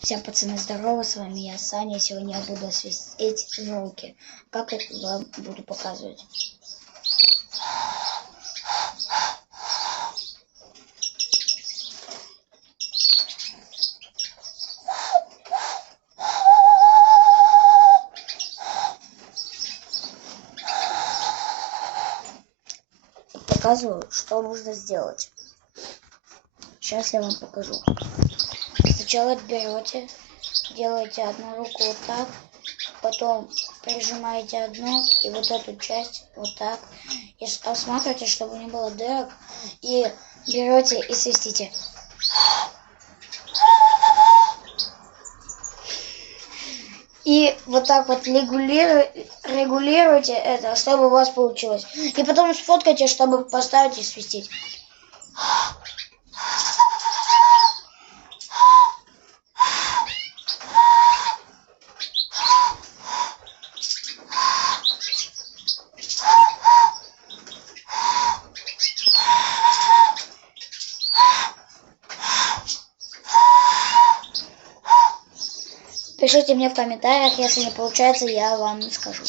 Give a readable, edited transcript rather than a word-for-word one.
Всем пацаны, здорово, с вами я, Саня. Сегодня я буду свистеть звуки. Как это вам буду показывать. Показываю, что нужно сделать. Сейчас я вам покажу. Сначала берете, делаете одну руку вот так, потом прижимаете одну и вот эту часть вот так. И осматривайте, чтобы не было дырок. И берете и свистите. И вот так вот регулируйте это, чтобы у вас получилось. И потом сфоткайте, чтобы поставить и свистеть. Пишите мне в комментариях, если не получается, я вам скажу.